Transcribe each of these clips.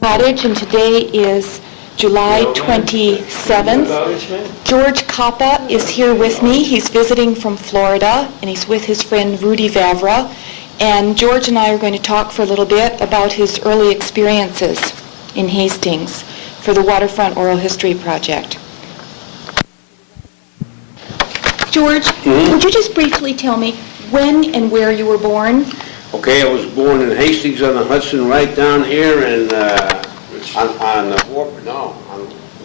Cottage, and today is July 27th. George Kopa is here with me. He's visiting from Florida, and he's with his friend Rudy Vavra. And George and I are going to talk for a little bit about his early experiences in Hastings for the Waterfront Oral History Project. George, would you just briefly tell me when and where you were born? Okay, I was born in Hastings-on-Hudson, right down here in, on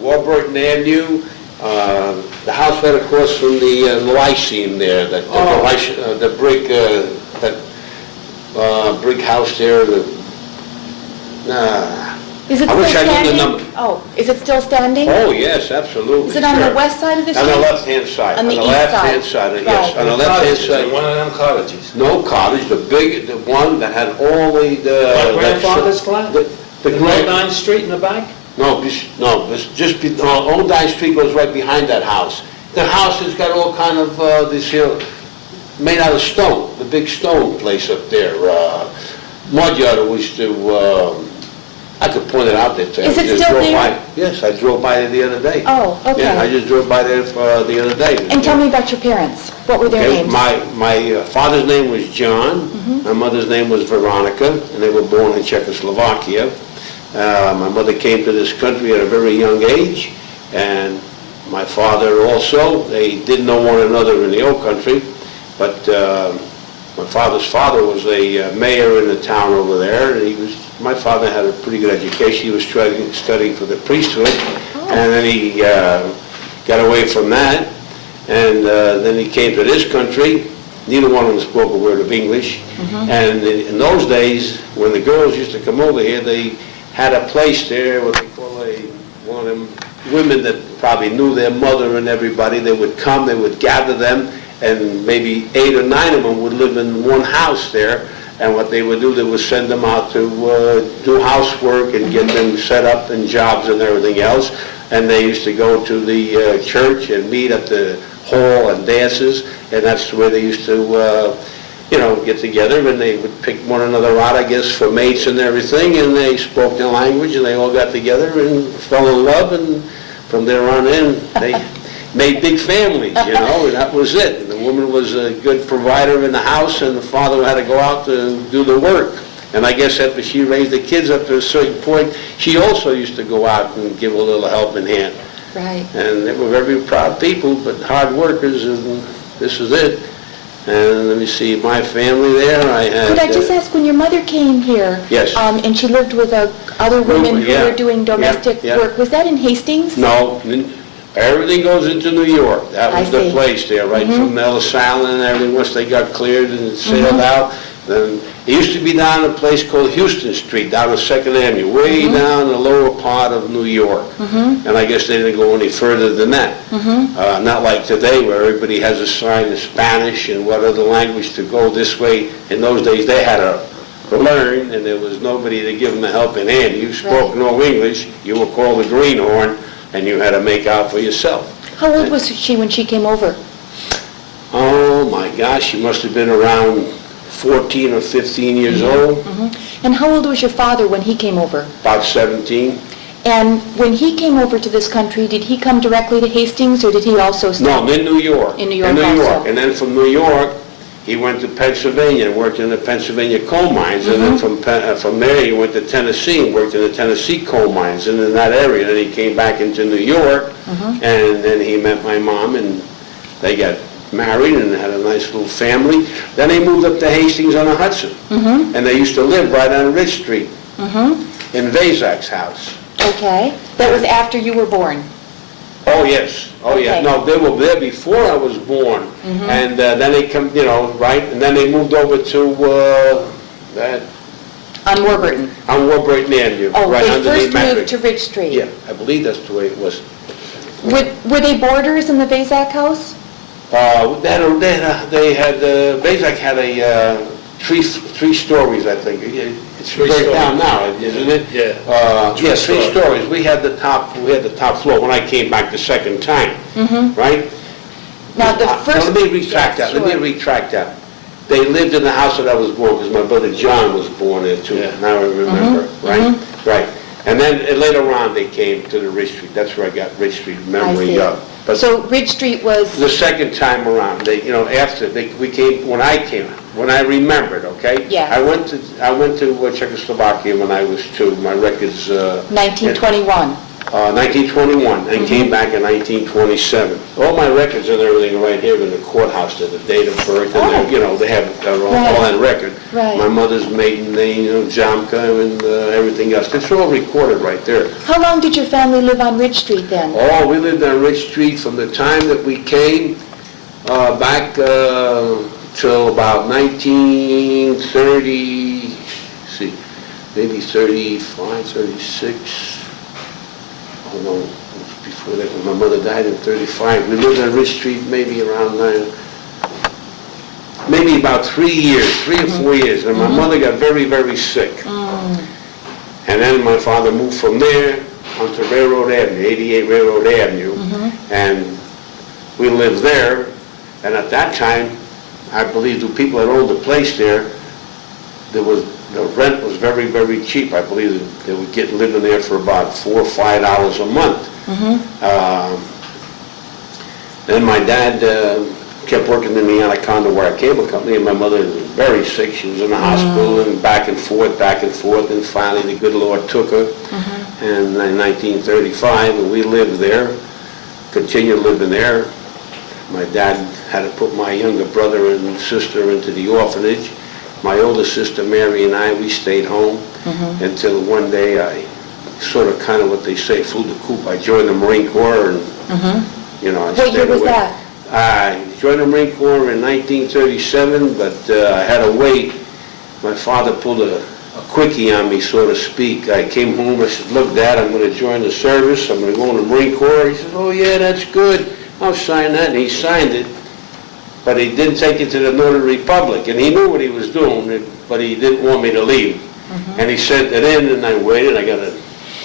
Warburton Avenue. The house right across from the Lyceum there, the brick, brick house there. Is it I still wish I knew the standing? number. Oh, is it still standing? Oh, yes, absolutely. Is it on sure. the west side of the street? On the left-hand side. On the east left-hand side. side, yes. Right. On the left-hand side. One of them cottages. No cottage, the one that had all My grandfather's flat? The Old Dine Street in the back? Old Dine Street goes right behind that house. The house has got all kind of this here, made out of stone, the big stone place up there. Mudyard used to, I could point it out there to you. Is it still there? Yes, I drove by there the other day. Oh, okay. Yeah, I just drove by there the other day. And tell me about your parents. What were their names? My father's name was John. My mother's name was Veronica, and they were born in Czechoslovakia. My mother came to this country at a very young age, and my father also. They didn't know one another in the old country, but my father's father was a mayor in the town over there, and my father had a pretty good education. He was studying for the priesthood, and then he got away from that, and then he came to this country. Neither one of them spoke a word of English, and in those days, when the girls used to come over here, they had a place there, what they call one of them women that probably knew their mother and everybody. They would come, they would gather them, and maybe 8 or 9 of them would live in one house there. And what they would do, they would send them out to do housework and get them set up in jobs and everything else. And they used to go to the church and meet at the hall and dances, and that's where they used to get together, and they would pick one another out, I guess, for mates and everything, and they spoke their language, and they all got together and fell in love, and from there on in, they made big families, and that was it. And the woman was a good provider in the house, and the father had to go out to do the work. And I guess after she raised the kids up to a certain point, she also used to go out and give a little helping hand. Right. And they were very proud people, but hard workers, and this is it. And let me see, my family there, I had... Could I just ask, when your mother came here, Yes. And she lived with other women who Yeah. were doing domestic Yeah. work, was that in Hastings? No, everything goes into New York. That was the place there, right from Ellis Island and everything. Once they got cleared and sailed out, then it used to be down a place called Houston Street, down on 2nd Avenue, way down in the lower part of New York. And I guess they didn't go any further than that. Not like today, where everybody has a sign in Spanish and what other language to go this way. In those days, they had to learn, and there was nobody to give them a helping hand. You spoke no English, you were called a greenhorn, and you had to make out for yourself. How old was she when she came over? Oh my gosh, she must have been around 14 or 15 years old. And how old was your father when he came over? About 17. And when he came over to this country, did he come directly to Hastings, or did he also stay? No, in New York. In New York also. And then from New York, he went to Pennsylvania and worked in the Pennsylvania coal mines. And then from there, he went to Tennessee and worked in the Tennessee coal mines and in that area. Then he came back into New York, and then he met my mom, and they got married and had a nice little family. Then they moved up to Hastings-on-Hudson, and they used to live right on Ridge Street in Vazak's house. Okay. That was after you were born? Oh, yes. Oh, yeah. Okay. No, they were there before I was born. And then they come, right? And then they moved over to On Warburton? on Warburton Avenue. Oh, right they underneath first moved Mackey. to Ridge Street? Yeah, I believe that's the way it was. Were they boarders in the Vazak house? Vazak had a three stories, I think. It's burnt down now, isn't it? Yeah. Yeah, 3 stories. We had the top floor when I came back the second time, right? Now, the first... Let me retract that. Let me retract that. They lived in the house that I was born, because my brother John was born there too. Yeah. Now I remember, right? Right. And then later on, they came to the Ridge Street. That's where I got Ridge Street I memory see. of. But So Ridge Street was, the second time around, we came, when I remembered, okay? Yes. I went to Czechoslovakia when I was 2. My record's 1921. 1921, and came back in 1927. All my records and everything are right here in the courthouse, the date of birth, and they have all on record. Right. My mother's maiden name, Jamka, and everything else. It's all recorded right there. How long did your family live on Ridge Street then? Oh, we lived on Ridge Street from the time that we came back till about 1930, maybe 35, 36. No, before that, when my mother died in 35. We lived on Ridge Street maybe around maybe about 3 years, 3 or 4 years. And my mother got very, very sick. And then my father moved from there onto Railroad Avenue, 88 Railroad Avenue. And we lived there. And at that time, I believe the people that owned the place there, the rent was very, very cheap. I believe that they would get living there for about $4 or $5 a month. Then my dad kept working in the Anaconda wire cable company, and my mother was very sick. She was in the hospital and back and forth, and finally the good Lord took her in 1935, and we lived there, continued living there. My dad had to put my younger brother and sister into the orphanage. My older sister, Mary, and I, we stayed home until one day I sort of kind of what they say, flew the coop. I joined the Marine Corps and, I What year was that? I joined the Marine Corps in 1937, but I had to wait. My father pulled a quickie on me, so to speak. I came home, I said, look, Dad, I'm going to join the service. I'm going to go in the Marine Corps. He said, oh, yeah, that's good. I'll sign that. And he signed it. But he didn't take it to the Notary Republic, and he knew what he was doing, but he didn't want me to leave. And he sent it in, and I waited. I got a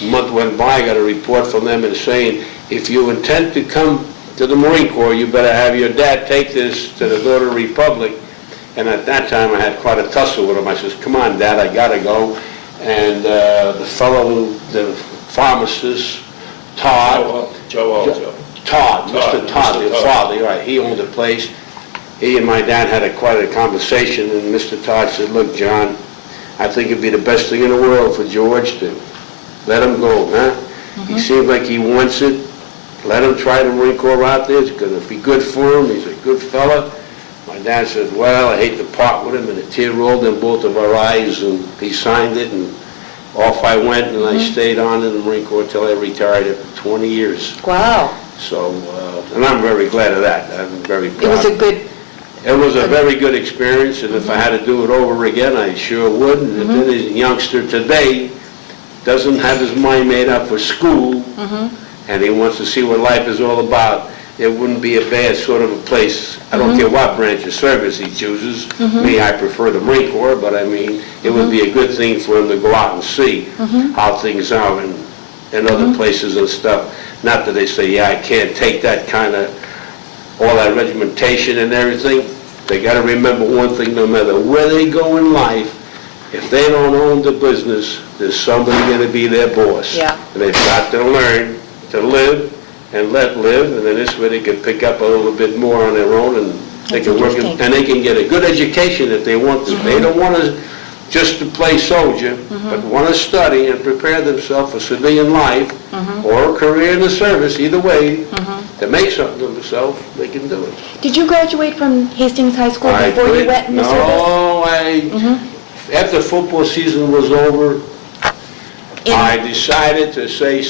month went by, I got a report from them and saying, if you intend to come to the Marine Corps, you better have your dad take this to the Notary Republic. And at that time, I had quite a tussle with him. I says, come on, Dad, I got to go. And the fellow, the pharmacist, Todd, Mr. Todd, the father, right, he owned the place. He and my dad had quite a conversation, and Mr. Todd said, look, John, I think it'd be the best thing in the world for George to let him go, huh? He seems like he wants it. Let him try the Marine Corps out there. It's going to be good for him. He's a good fella. My dad said, well, I hate to part with him, and a tear rolled in both of our eyes, and he signed it, and off I went, and I stayed on in the Marine Corps till I retired after 20 years. Wow. So, and I'm very glad of that. I'm very proud. It was a very good experience, and if I had to do it over again, I sure would. And if any youngster today doesn't have his mind made up for school, and he wants to see what life is all about, it wouldn't be a bad sort of a place. I don't care what branch of service he chooses. Me, I prefer the Marine Corps, but I mean, it would be a good thing for him to go out and see how things are in other places and stuff. Not that they say, yeah, I can't take that kind of, all that regimentation and everything. They got to remember one thing, no matter where they go in life, if they don't own the business, there's somebody going to be their boss. Yeah. And they've got to learn to live and let live, and then this way they can pick up a little bit more on their own, and they can work, and they can get a good education if they want to. They don't want to just to play soldier, but want to study and prepare themselves for civilian life or a career in the service, either way, to make something of themselves, they can do it. Did you graduate from Hastings High School before you went in the service? No, after football season was over, I decided to say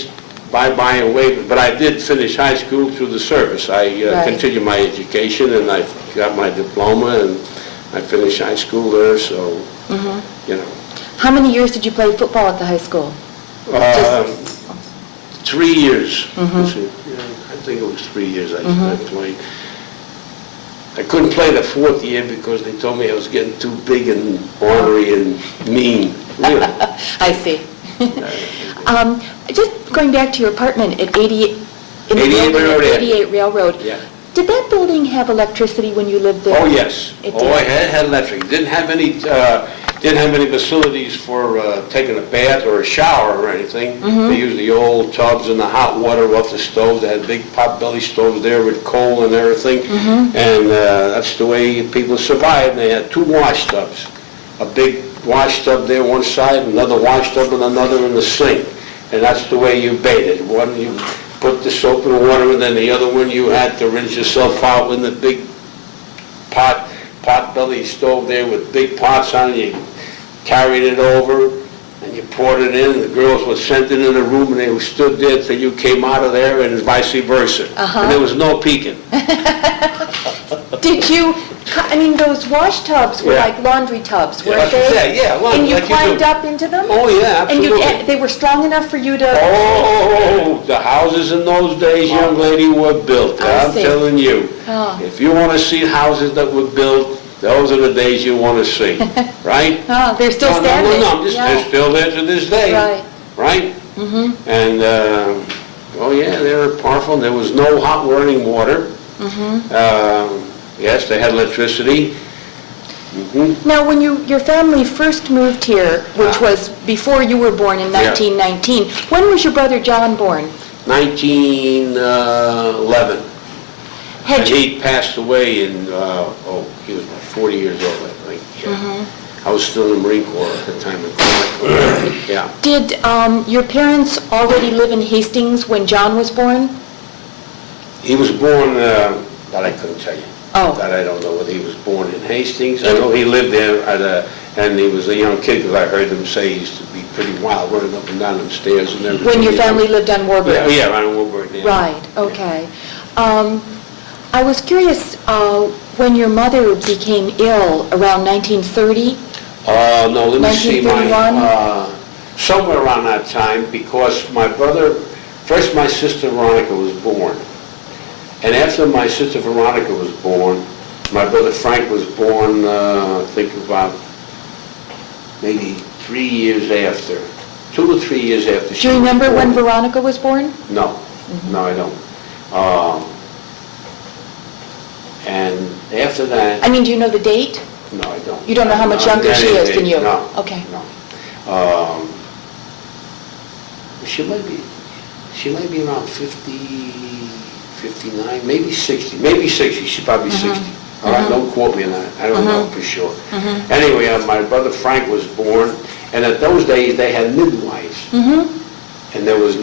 bye-bye and wave, but I did finish high school through the service. I continued my education, and I got my diploma, and I finished high school there, so, How many years did you play football at the high school? 3 years. I think it was 3 years I played. I couldn't play the 4th year because they told me I was getting too big and ornery and mean. Really. I see. Just going back to your apartment at 88 Railroad. Yeah. Did that building have electricity when you lived there? Oh, yes. It Oh, did. I had electric. Didn't have any, didn't have any facilities for taking a bath or a shower or anything. They used the old tubs and the hot water off the stove. They had big pot-belly stoves there with coal and everything. And that's the way people survived. They had 2 wash tubs. A big wash tub there one side, another wash tub and another in the sink. And that's the way you bathed. One you put the soap and water in, and then the other one you had to rinse yourself out in the big pot-belly stove there with big pots on it. You carried it over and you poured it in. The girls were sent in a room and they stood there till you came out of there, and vice versa. And there was no peeking. Did you, those wash tubs were Yeah. like laundry tubs, weren't they? Yeah, And you like climbed do. up into them? Oh, yeah, absolutely. And they were strong enough for you to... Oh, the houses in those days, young lady, were built. I I'm see. telling you. Oh. If you want to see houses that were built, those are the days you want to see, right? Oh, they're still standing. No, they're still there to this day. Right. Right? And, oh yeah, they were powerful. There was no hot running water. Yes, they had electricity. Now, when your family first moved here, which was before you were born in Yeah. 1919, when was your brother John born? 1911. Had And you, he passed away in, he was about 40 years old, I think. Yeah. I was still in the Marine Corps at the time. Yeah. did your parents already live in Hastings when John was born? He was born, that I couldn't tell you. Oh. That I don't know whether he was born in Hastings. I know he lived there and he was a young kid, because I heard them say he used to be pretty wild, running up and down them stairs and everything. When your family lived on Warburg? Yeah, around Warburg, yeah. Right, okay. I was curious, when your mother became ill around 1930? No, let me see, 1931? somewhere around that time, because my brother, first my sister Veronica was born. And after my sister Veronica was born, my brother Frank was born, I think about maybe 3 years after, 2 to 3 years after she Do you was remember when born. Veronica was born? No, no, I don't. And after that, Do you know the date? no, I don't. You don't know how much younger she is than you? No. Okay. No. She might be around 50, 59, maybe 60, she's probably 60. All right, don't quote me on that, I don't know for sure. Anyway, my brother Frank was born, and at those days, they had midwives. And there was,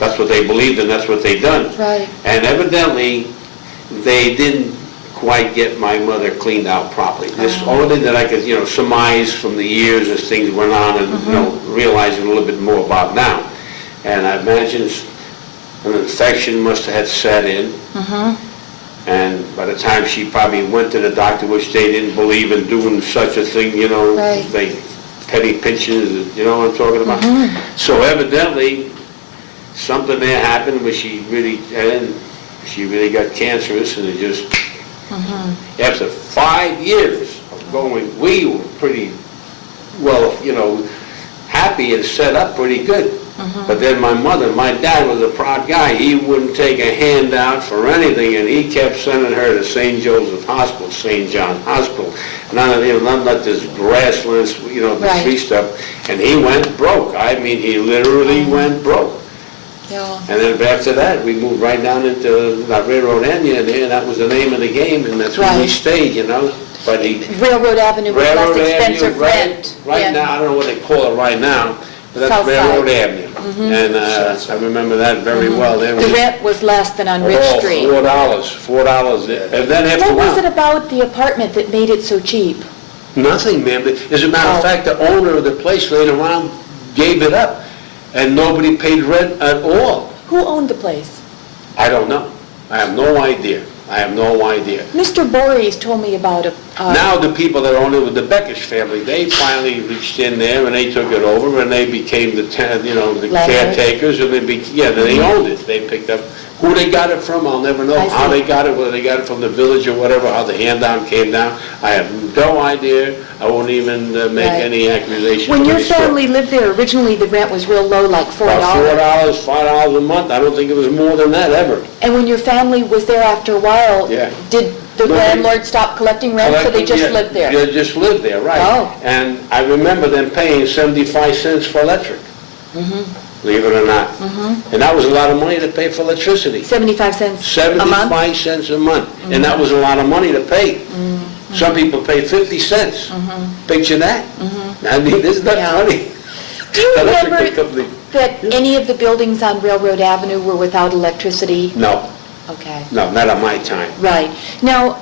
that's what they believed and that's what they done. Right. And evidently, they didn't quite get my mother cleaned out properly. This only thing that I could, surmise from the years as things went on and, realizing a little bit more about now. And I imagine an infection must have had set in. And by the time she probably went to the doctor, which they didn't believe in doing such a thing, Right. they petty pinches, you know what I'm talking about? So evidently, something there happened where she really got cancerous, and it just, after 5 years of going, we were pretty well, happy and set up pretty good. But then my dad was a proud guy. He wouldn't take a handout for anything, and he kept sending her to St. Joseph's Hospital, St. John's Hospital. None of this grasslands, the Right. free stuff. And he went broke. He literally went broke. Yeah. And then after that, we moved right down into that Railroad Avenue there, and that was the name of the game, and that's where we Right. stayed, But Railroad Avenue was less Railroad expensive Avenue, right, rent. right Yeah. now, I don't know what they call it right now, but that's South Railroad Side. Avenue. And I remember that very well. There The rent was less than on Rich Street. $4. And then after a What was it while, about the apartment that made it so cheap? nothing, man. As a matter of fact, the owner of the place later on gave it up, and nobody paid rent at all. Who owned the place? I don't know. I have no idea. Mr. Voorhees told me about it. Now the people that own it with the Beckish family, they finally reached in there and they took it over and they became the Landlords? caretakers, and they owned it. They picked up who they got it from. I'll never know I how see. they got it, whether they got it from the village or whatever, how the hand down came down. I have no idea. I won't even make Right. any accusation. When of your any sort. family lived there, originally the rent was real low, like About $4. $4, $5 a month. I don't think it was more than that ever. And when your family was there after a while, Yeah. did The Nobody- landlord stopped collecting rent, so they just Yeah, lived there? They just lived there, right. Oh. And I remember them paying 75 cents for electric, believe it or not. And that was a lot of money to pay for electricity. 75 cents a month? 75 cents a month, and that was a lot of money to pay. Some people pay 50 cents. Picture that. I mean, isn't that Yeah. funny? Do you Electric remember company. that any of the buildings on Railroad Avenue were without electricity? No, Okay, no, not on my time. right. Now,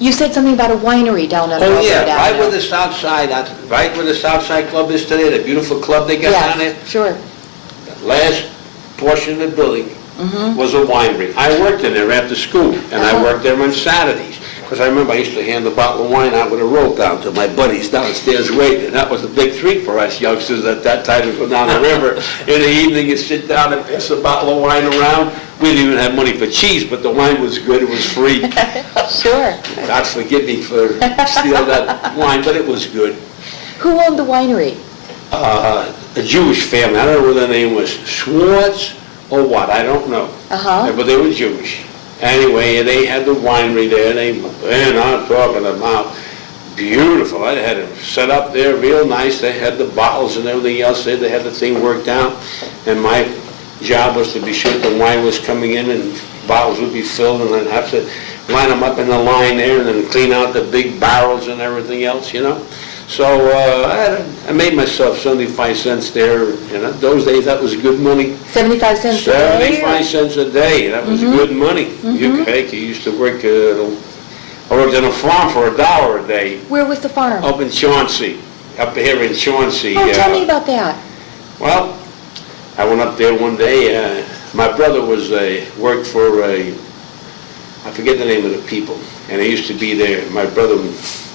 you said something about a winery down on Oh, Railroad yeah, Avenue. right where the South Side, right where the South Side Club is today, the beautiful club they got down there. Yes, sure. Last portion of the building was a winery. I worked in there after school, and I worked there on Saturdays. Because I remember I used to hand the bottle of wine out with a rope down to my buddies downstairs waiting. That was a big treat for us youngsters at that time to go down the river in the evening and sit down and pass a bottle of wine around. We didn't even have money for cheese, but the wine was good, it was free. Sure. God forgive me for stealing that wine, but it was good. Who owned the winery? A Jewish family, I don't know what their name was, Schwartz or what, I don't know. But they were Jewish. Anyway, they had the winery there, and I'm talking about beautiful. I had it set up there real nice. They had the bottles and everything else there. They had the thing worked out. And my job was to be sure the wine was coming in and bottles would be filled, and I'd have to line them up in the line there and then clean out the big barrels and everything else, you know. So I made myself 75 cents there. You know, those days that was good money. 75 cents a day? 75 cents a day. That was good money. Heck, you used to work. I worked on a farm for $1 a day Where was the farm? up in Chauncey, up here in Chauncey. Oh, tell me about that. Well, I went up there one day. My brother worked for I forget the name of the people, and he used to be there. My brother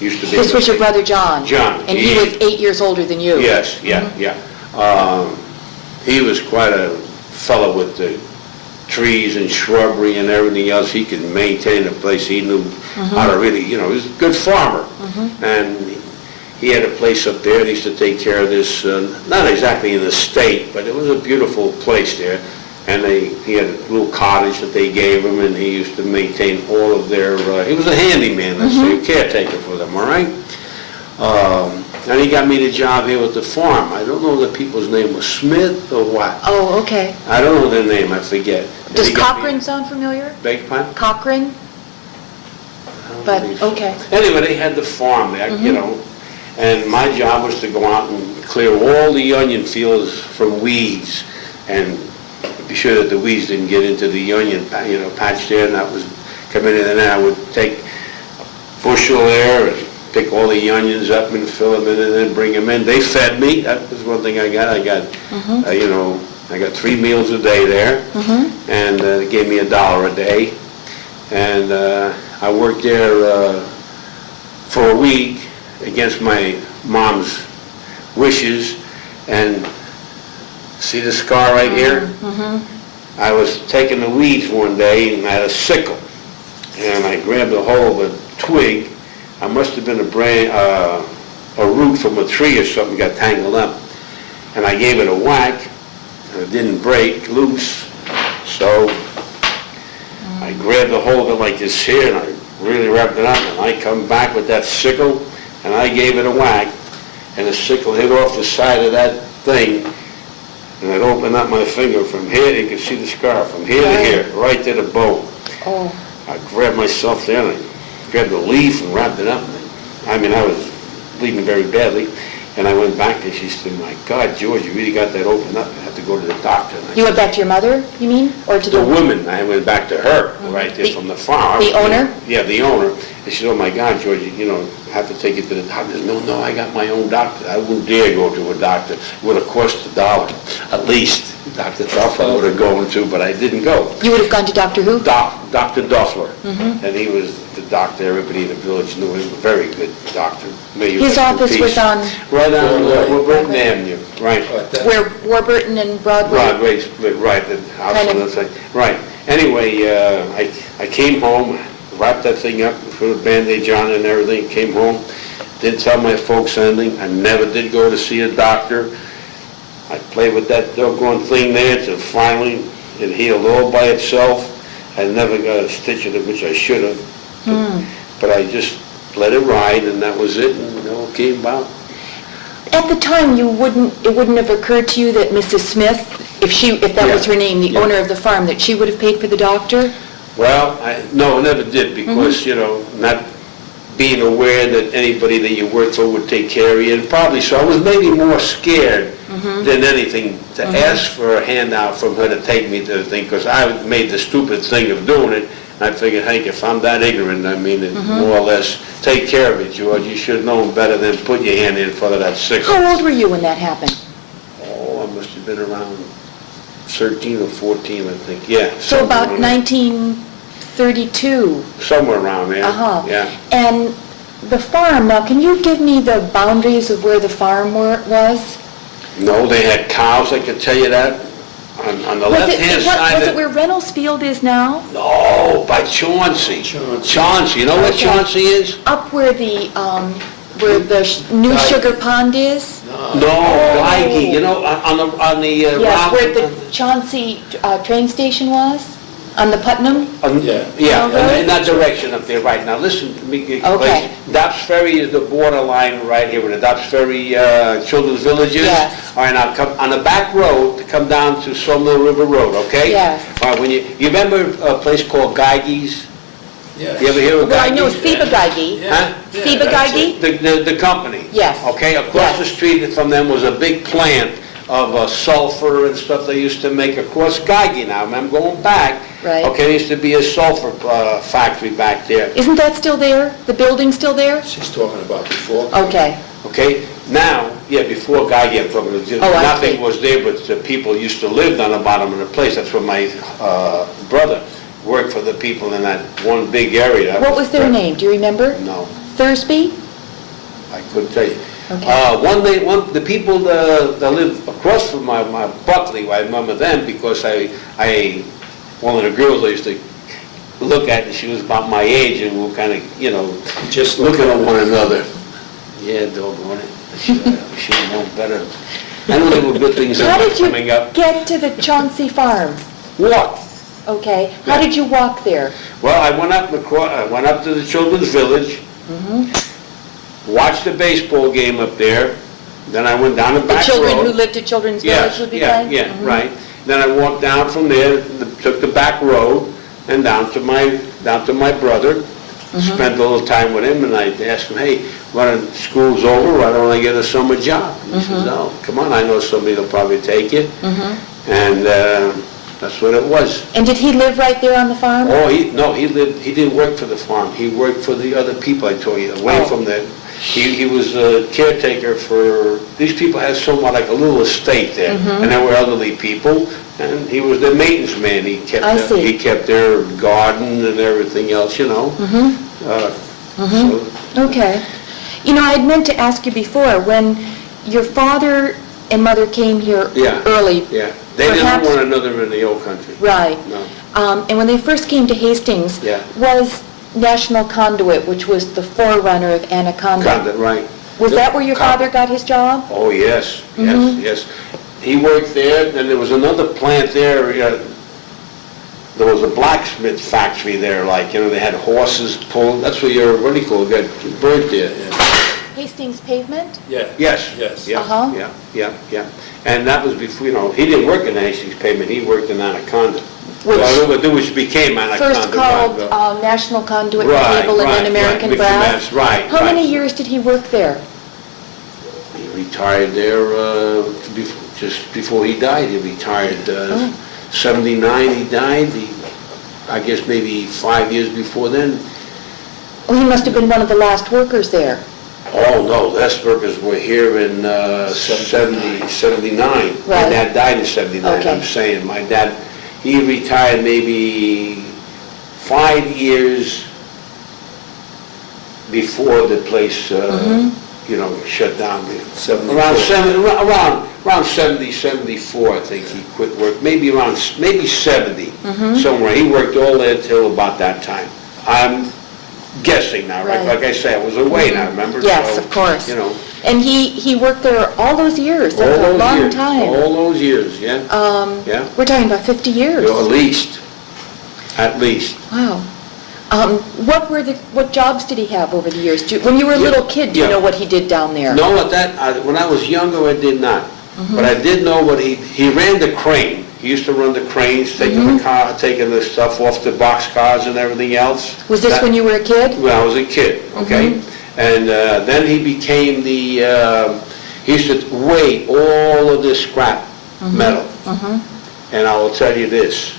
used to be. This was your brother John? John. And he was 8 years older than you? Yes, yeah. He was quite a fellow with the trees and shrubbery and everything else. He could maintain the place. He knew how to really, he was a good farmer. And he had a place up there. He used to take care of this, not exactly in the state, but it was a beautiful place there. And he had a little cottage that they gave him, and he used to maintain all of their, he was a handyman, let's say, a caretaker for them, all right? And he got me the job here with the farm. I don't know if the people's name was Smith or what. Oh, okay. I don't know their name, I forget. And Does he got me- Cochran sound familiar? Beg your pardon? Cochran? I don't But, believe so. okay. Anyway, they had the farm there, you know, and my job was to go out and clear all the onion fields from weeds and be sure that the weeds didn't get into the onion, patch there, and that was coming in, and then I would take a bushel there and pick all the onions up and fill them in and then bring them in. They fed me. That was one thing I got. I got, I got 3 meals a day there, and they gave me $1 a day. And I worked there for a week against my mom's wishes, and see the scar right here? I was taking the weeds one day and I had a sickle, and I grabbed a hold of a twig. I must have been a root from a tree or something got tangled up, and I gave it a whack, and it didn't break loose, so I grabbed a hold of it like this here, and I really wrapped it up, and I come back with that sickle, and I gave it a whack, and the sickle hit off the side of that thing, and it opened up my finger from here, you can see the scar, from here to here, right to the bone. Oh. I grabbed myself there, and I grabbed the leaf and wrapped it up. I mean, I was bleeding very badly, and I went back there. She said, "My God, George, you really got that opened up. I have to go to the doctor." And I You went back to your mother, you mean? Or to the the... woman, I went back to her, right there from the farm. The owner? Yeah, the owner. And she said, "Oh my God, George, I have to take you to the doctor." No, I got my own doctor. I wouldn't dare go to a doctor. It would have cost $1, at least. Dr. Duffler would have gone to, but I didn't go. You would have gone to Dr. Who? Dr. Duffler. And he was the doctor everybody in the village knew. He was a very good doctor. May you His rest in office peace. was on Right on Warburton Avenue, right. where Warburton and Broadway... Broadway split, right, the house Kind on of- the side. Right. Anyway, I came home, wrapped that thing up, put a bandage on it and everything, came home, didn't tell my folks anything. I never did go to see a doctor. I played with that doggone thing there till finally it healed all by itself. I never got a stitch in it, which I should have. But I just let it ride, and that was it, and it came about. At the time, it wouldn't have occurred to you that Mrs. Smith, if that was her name, the owner of the farm, that she would have paid for the doctor? Well, no, I never did, because, not being aware that anybody that you worked for would take care of you, and probably so. I was maybe more scared than anything to ask for a handout from her to take me to the thing, because I made the stupid thing of doing it. I figured, hey, if I'm that ignorant, more or less, take care of it, George. You should have known better than put your hand in front of that sick. How old were you when that happened? Oh, I must have been around 13 or 14, I think, yeah. So about 1932? Somewhere around there, yeah. And the farm, now can you give me the boundaries of where the farm was? No, they had cows, I can tell you that. On the left-hand side... Was it where Reynolds Field is now? No, by Chauncey. Chauncey. You know what Chauncey is? Up where the new sugar pond is? No, Geigy. You know, on the yes, where the Chauncey train station was? On the Putnam? Yeah, in that direction up there right now. Listen to me. Okay. Dobbs Ferry is the borderline right here, where the Dobbs Ferry Children's Village is. Yes. All right, now come on the back road to come down to Sawmill River Road, okay? Yes. All right, when you remember a place called Geigy's? Yes. You ever hear of Geigy's? Well, I know Seba Geigy. Huh? Seba Geigy? The company. Yes. Okay, across the street from them was a big plant of sulfur and stuff they used to make across Geigy now. I'm going back. Right. Okay, there used to be a sulfur factory back there. Isn't that still there? The building still there? She's talking about before. Okay. Okay, now, before Geigy, I'm talking about, nothing was there, but the people used to live down the bottom of the place. That's where my brother worked for the people in that one big area. What was their name? Do you remember? No, Thursby? I couldn't tell you. Okay. The people that live across from my Buckley, I remember them because one of the girls I used to look at, and she was about my age, and we were kind of, Just looking at one another. Yeah, doggone it. Should have known better. I know there were good things How did you coming up. get to the Chauncey farm? Walk. Okay. How did you walk there? Well, I went up to the Children's Village, watched the baseball game up there, then I went down the back road. The children who lived at Children's Village would be playing? Yeah, right. Then I walked down from there, took the back road, and down to my brother. Spent a little time with him, and I asked him, hey, when school's over, why don't I get a summer job? He says, oh, come on, I know somebody that'll probably take you. And that's what it was. And did he live right there on the farm? Oh, he didn't work for the farm. He worked for the other people, I told you, away from the... He was a caretaker for, these people had somewhat like a little estate there, and there were elderly people, and he was their maintenance man. He kept their garden and everything else, so, Okay. I had meant to ask you before, when your father and mother came here early. Yeah, they didn't know one another in the old country. Right. No. And when they first came to Hastings, was National Conduit, which was the forerunner of Anaconda. Conduit, right. Was that where your father got his job? Oh, yes. He worked there, and there was another plant there. There was a blacksmith factory there, they had horses pulled. That's where your, what do you call it, got burnt there. Hastings Pavement? Yeah. Yes. Yeah. And that was before, he didn't work in Hastings Pavement, he worked in Anaconda. Which became Anaconda. First called National Conduit Cable and then American Brass. Right. How many years did he work there? He retired there just before he died. He retired 79. He died. I guess maybe 5 years before then. Oh, he must have been one of the last workers there. Oh, no, last workers were here in 79. Right. My dad died in 79, Okay. I'm saying. My dad, he retired maybe 5 years before the place, shut down. Around 70, 74, I think he quit work. Maybe 70, somewhere. He worked all there till about that time. I'm guessing now, right? Like I say, I was away now, remember? Yes, so, of course. You know. And he worked there all those years. That's a long time. All those years, yeah. Yeah. We're talking about 50 years. At least. Wow. What jobs did he have over the years? When you were a little kid, do you Yeah. know what he did down there? No, when I was younger, I did not. But I did know what he ran the crane. He used to run the cranes, taking the stuff off the box cars and everything else. Was this when you were a kid? When I was a kid, okay? And then he became he used to weigh all of this scrap metal. And I will tell you this,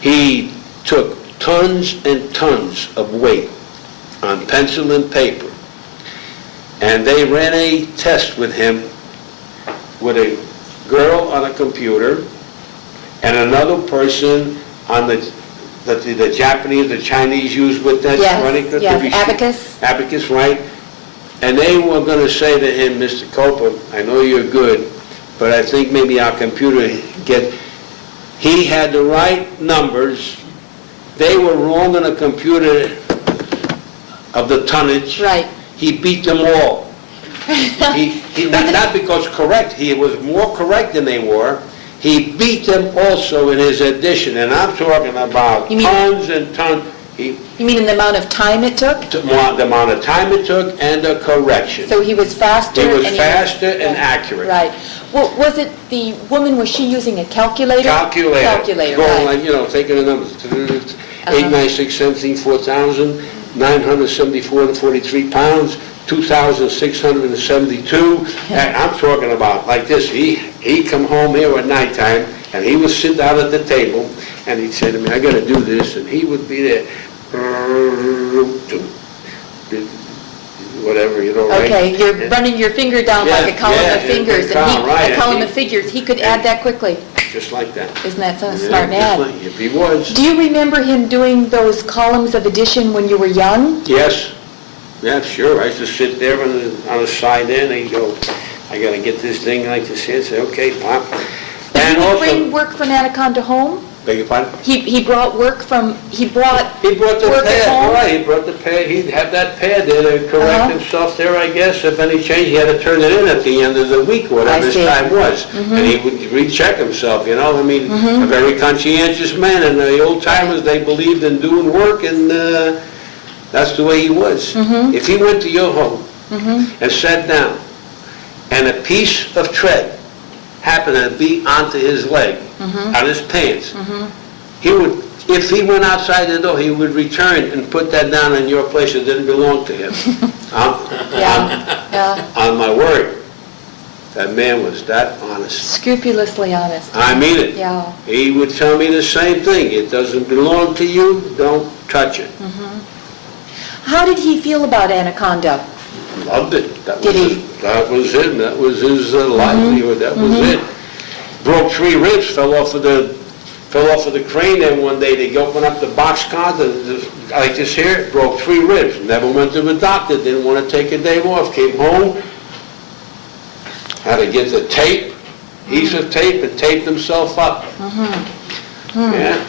he took tons and tons of weight on pencil and paper, and they ran a test with him with a girl on a computer and another person on the Japanese, the Chinese use with that. Yes, abacus. Abacus, right? And they were going to say to him, Mr. Kopa, I know you're good, but I think maybe our computer he had the right numbers. They were wrong on a computer of the tonnage. Right. He beat them all. Not because correct, he was more correct than they were. He beat them also in his addition, and I'm talking about tons and tons. You mean in the amount of time it took? The amount of time it took and the correction. So he was faster? He was faster and accurate. Right. Well, was it the woman, was she using a calculator? Calculator, right. like, taking the numbers. 89617 4,974 and 43 pounds, 2,672. And I'm talking about like this. He come home here at nighttime, and he would sit down at the table, and he'd say to me, I got to do this, and he would be there. Whatever, right? Okay, you're running your finger down like a column of fingers, and right. a column of figures. He could add that quickly. Just like that. Isn't that so smart man? If he was. Do you remember him doing those columns of addition when you were young? Yes. Yeah, sure. I used to sit there on the side there, and he'd go, I got to get this thing like this here. Say, okay, Pop. Did he bring work from Anaconda home? Beg your pardon? He brought work from, He brought the work pad, at home? right, he brought the pad, he'd have that pad there to correct himself there, I guess. If any change, he had to turn it in at the end of the week, whatever his time was. And he would recheck himself, a very conscientious man, and the old timers, they believed in doing work, and that's the way he was. If he went to your home and sat down, and a piece of thread happened to be onto his leg, on his pants, he would, if he went outside the door, he would return and put that down in your place. It didn't belong to him. On my word, that man was that honest. Scrupulously honest. I mean it. Yeah. He would tell me the same thing. It doesn't belong to you, don't touch it. How did he feel about Anaconda? Loved it. That Did he? That was him. That was his livelihood. That was it. Broke 3 ribs. Fell off of the crane there one day. They opened up the boxcar like this here. Broke 3 ribs. Never went to the doctor. Didn't want to take a day off. Came home. Had to get the tape, piece of tape, and taped himself up. Yeah.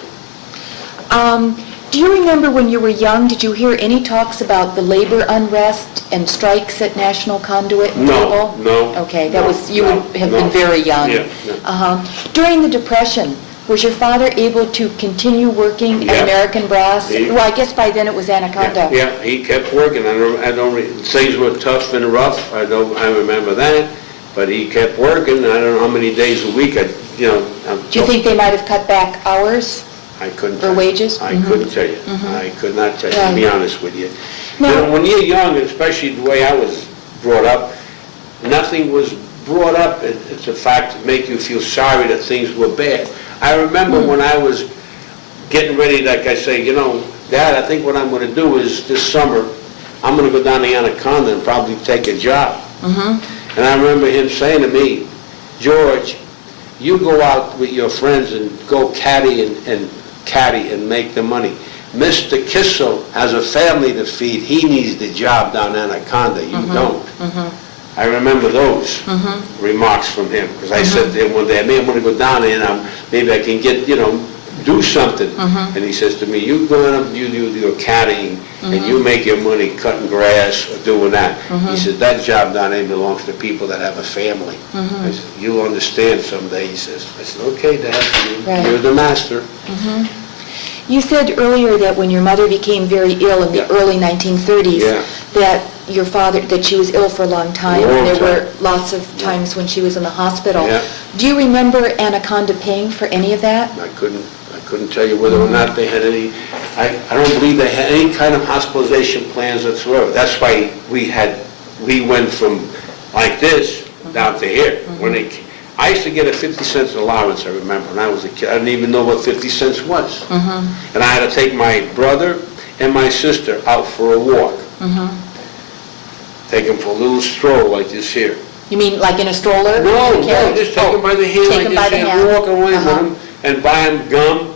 Do you remember when you were young, did you hear any talks about the labor unrest and strikes at National Conduit and Cable? No. Okay, you would have been very young. Yeah. During the Depression, was your father able to continue working at American Brass? Well, I guess by then it was Anaconda. Yeah, he kept working. Things were tough and rough. I remember that, but he kept working. I don't know how many days a week. Do you think they might have cut back hours? I couldn't for tell you. wages? I couldn't tell you. I could not tell you, to be honest with you. Now, When you're young, especially the way I was brought up, nothing was brought up. It's a fact to make you feel sorry that things were bad. I remember when I was getting ready, like I say, Dad, I think what I'm going to do is this summer, I'm going to go down to Anaconda and probably take a job. And I remember him saying to me, George, you go out with your friends and go caddy and make the money. Mr. Kissel has a family to feed. He needs the job down in Anaconda. You don't. I remember those remarks from him, because I said to him one day, I'm going to go down there and maybe I can get, do something. And he says to me, you go in, you do your caddying, and you make your money cutting grass or doing that. He said, that job down there belongs to people that have a family. I said, you'll understand someday, he says. I said, okay, Dad, you're the master. You said earlier that when your mother became very ill in the Yeah. early 1930s, Yeah. that your father, that she was ill for a long time. Long There were time. lots of times when she was in the hospital. Yeah. Do you remember Anaconda paying for any of that? I couldn't tell you whether or not they had any, I don't believe they had any kind of hospitalization plans whatsoever. That's why we went from like this down to here. I used to get a 50 cents allowance, I remember, when I was a kid. I didn't even know what 50 cents was. And I had to take my brother and my sister out for a walk. Take them for a little stroll like this here. You mean like in a stroller? No, Carriage? just take them by the hand Take like them by this the and hand. walk away with them and buy them gum,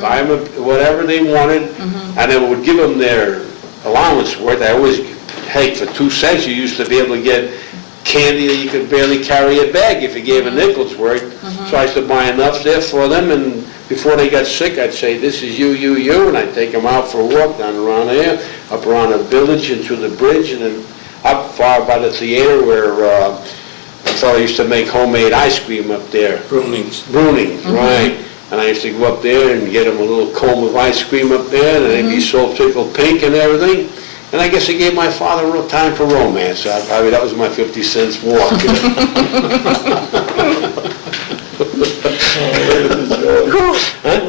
buy them whatever they wanted, and then would give them their allowance worth. I always, hey, for 2 cents you used to be able to get candy that you could barely carry a bag if you gave a nickel's worth. So I used to buy enough there for them, and before they got sick, I'd say, this is you, and I'd take them out for a walk down around there, up around the village and to the bridge, and then up far by the theater where a fellow used to make homemade ice cream up there. Brunings. Brunings, right. And I used to go up there and get them a little cone of ice cream up there, and they'd be so tickled pink and everything. And I guess it gave my father a real time for romance. That was my 50 cents walk.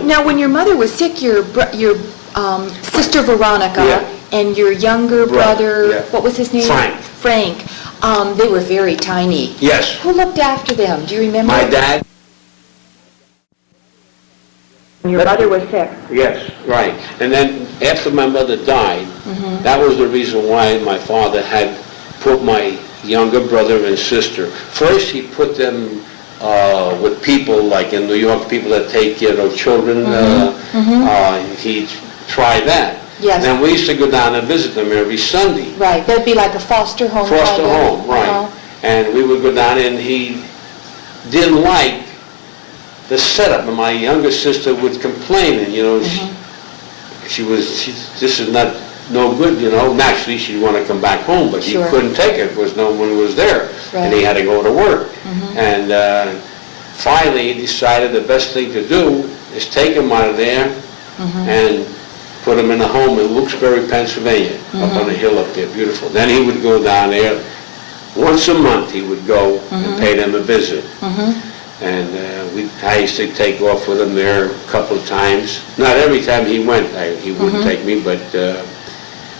Now, when your mother was sick, your sister Veronica Yeah. and your younger brother, yeah. what was his name? Frank. They were very tiny. Yes. Who looked after them? Do you remember? My dad. When your mother was sick. Yes, right. And then after my mother died, that was the reason why my father had put my younger brother and sister. First, he put them with people like in New York, people that take children. He tried that. Yes. And then we used to go down and visit them every Sunday. Right, that'd be like a foster home. Foster kind of. home, right. And we would go down, and he didn't like the setup, and my younger sister would complain, and this is no good, Naturally, she'd want to come back home, but he Sure. couldn't take it because no one was there, and he had to go to work. And finally, he decided the best thing to do is take him out of there and put him in a home in Wilkes-Barre, Pennsylvania, up on a hill up there, beautiful. Then he would go down there once a month. He would go and pay them a visit. And I used to take off with him there a couple of times. Not every time he went, he wouldn't take me, but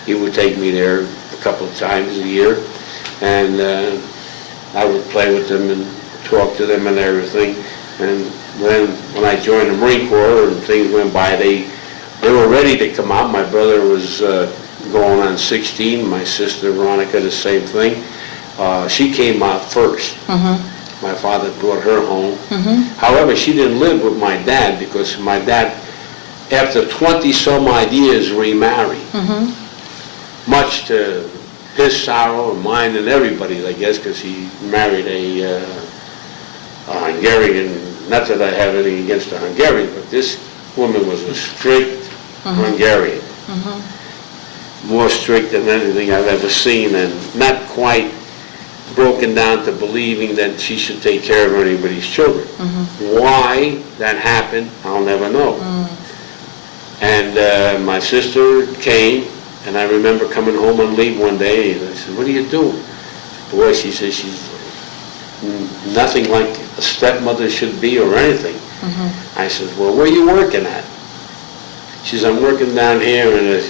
he would take me there a couple of times a year. And I would play with them and talk to them and everything. And when I joined the Marine Corps and things went by, they were ready to come out. My brother was going on 16, my sister Veronica, the same thing. She came out first. My father brought her home. However, she didn't live with my dad because my dad, after 20-some-odd years, remarried. Much to his sorrow and mine and everybody's, I guess, because he married a Hungarian. Not that I have anything against the Hungarian, but this woman was a strict Hungarian. More strict than anything I've ever seen, and not quite broken down to believing that she should take care of anybody's children. Why that happened, I'll never know. And my sister came, and I remember coming home on leave one day, and I said, "What are you doing?" Boy, she said, she's nothing like a stepmother should be or anything. I said, "Well, where are you working at?" She says, "I'm working down here in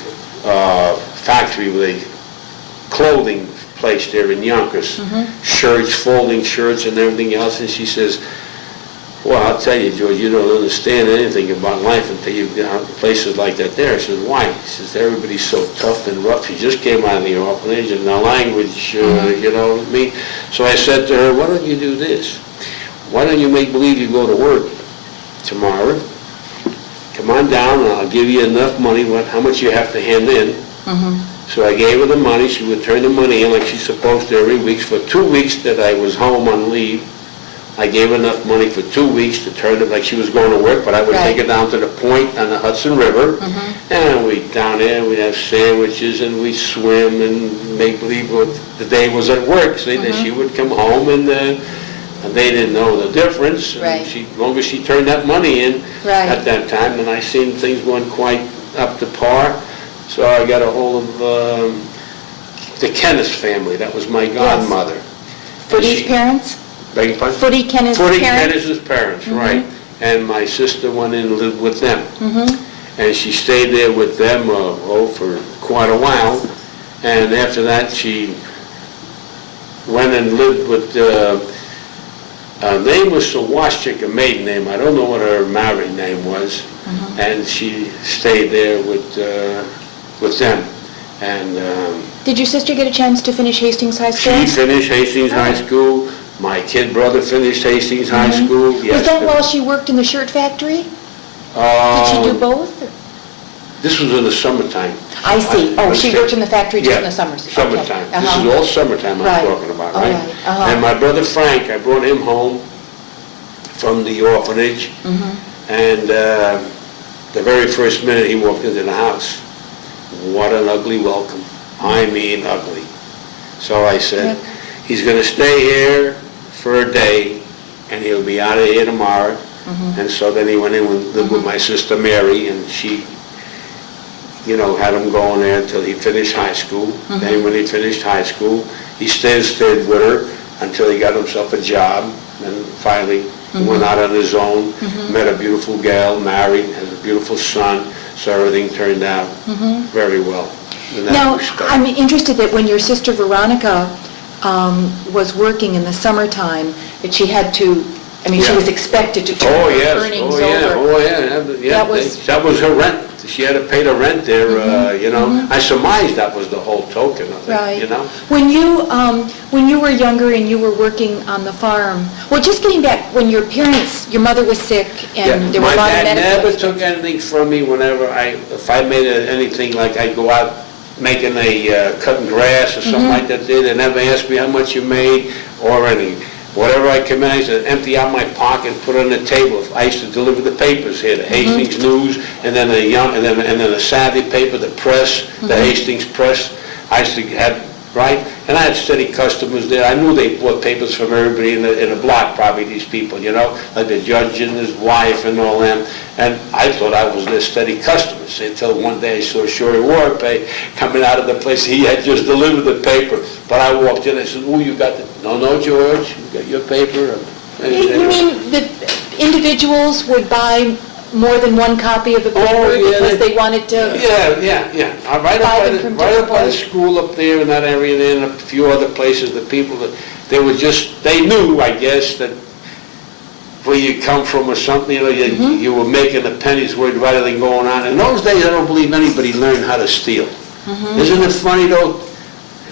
a factory with a clothing place there in Yonkers, shirts, folding shirts and everything else." And she says, "Well, I'll tell you, George, you don't understand anything about life until you've got places like that there." I said, "Why?" She says, "Everybody's so tough and rough." She just came out of the orphanage and the language, you know what I mean? So I said to her, "Why don't you do this? Why don't you make believe you go to work tomorrow? Come on down and I'll give you enough money, how much you have to hand in." So I gave her the money. She would turn the money in like she's supposed to every week. For 2 weeks that I was home on leave, I gave her enough money for 2 weeks to turn it like she was going to work, but I would take her down to the point on the Hudson River, and we'd down there, we'd have sandwiches, and we'd swim and make believe what the day was at work. So that she would come home and And they didn't know the difference. And Right. as long as she turned that money in Right. at that time, then I seen things weren't quite up to par. So I got a hold of the Kennis family. That was my godmother. Footy's She- parents? Beg your pardon? Footy Kennis Footy parents? Kennis's parents, right. And my sister went in and lived with them. Mm-hmm. And she stayed there with them, for quite a while. And after that, she went and lived with, her name was Sawashchik, a maiden name. I don't know what her married name was. And she stayed there with them. And Did your sister get a chance to finish Hastings High School? she finished Hastings High School. My kid brother finished Hastings High School. Was Yes. that while she worked in the shirt factory? Did she do both? This was in the summertime. I see. Oh, she worked in the factory just in Yeah, the summers. Okay. Summertime. This Uh-huh. is all summertime Right. I'm talking about, All right? right. Uh-huh. And my brother Frank, I brought him home from the orphanage. And the very first minute he walked into the house, what an ugly welcome. I mean ugly. So I said, he's going to stay here for a day, and he'll be out of here tomorrow. And so then he went in and lived with my sister Mary, and she, had him going there until he finished high school. Then when he finished high school, he stayed with her until he got himself a job, and finally went out on his own, met a beautiful gal, married, has a beautiful son, so everything turned out very well in that Now, respect. I'm interested that when your sister Veronica was working in the summertime, that she had to, she Yeah. was expected to Oh, turn her yes, earnings oh, yeah, over. oh, yeah, That was- that was her rent. She had to pay the rent there, I surmised that was the whole token of it, Right. you know? When you were younger and you were working on the farm, well, just getting back, when your mother was sick and there were a lot of My dad medical... never took anything from me whenever if I made anything, like I'd go out making cutting grass or something like that, they never asked me how much you made or any. Whatever I come in, I used to empty out my pocket, put it on the table. I used to deliver the papers here, the Hastings News, and then the Saturday paper, the Press, the Hastings Press. I used to have, right? And I had steady customers there. I knew they bought papers from everybody in the block, probably, these people, like the judge and his wife and all them. And I thought I was their steady customers until one day I saw Shorty Warpay coming out of the place. He had just delivered the paper. But I walked in, I said, "Oh, you got the..." No, George, you got your paper. You mean that individuals would buy more than one copy of the paper Oh, yeah, because they wanted to... Yeah. Right Buy up them by from right up by the different school up there in that area, and then a few other places, the people, they knew, I guess, that where you come from or something, you were making the pennies worth rather than going on. In those days, I don't believe anybody learned how to steal. Isn't it funny, though?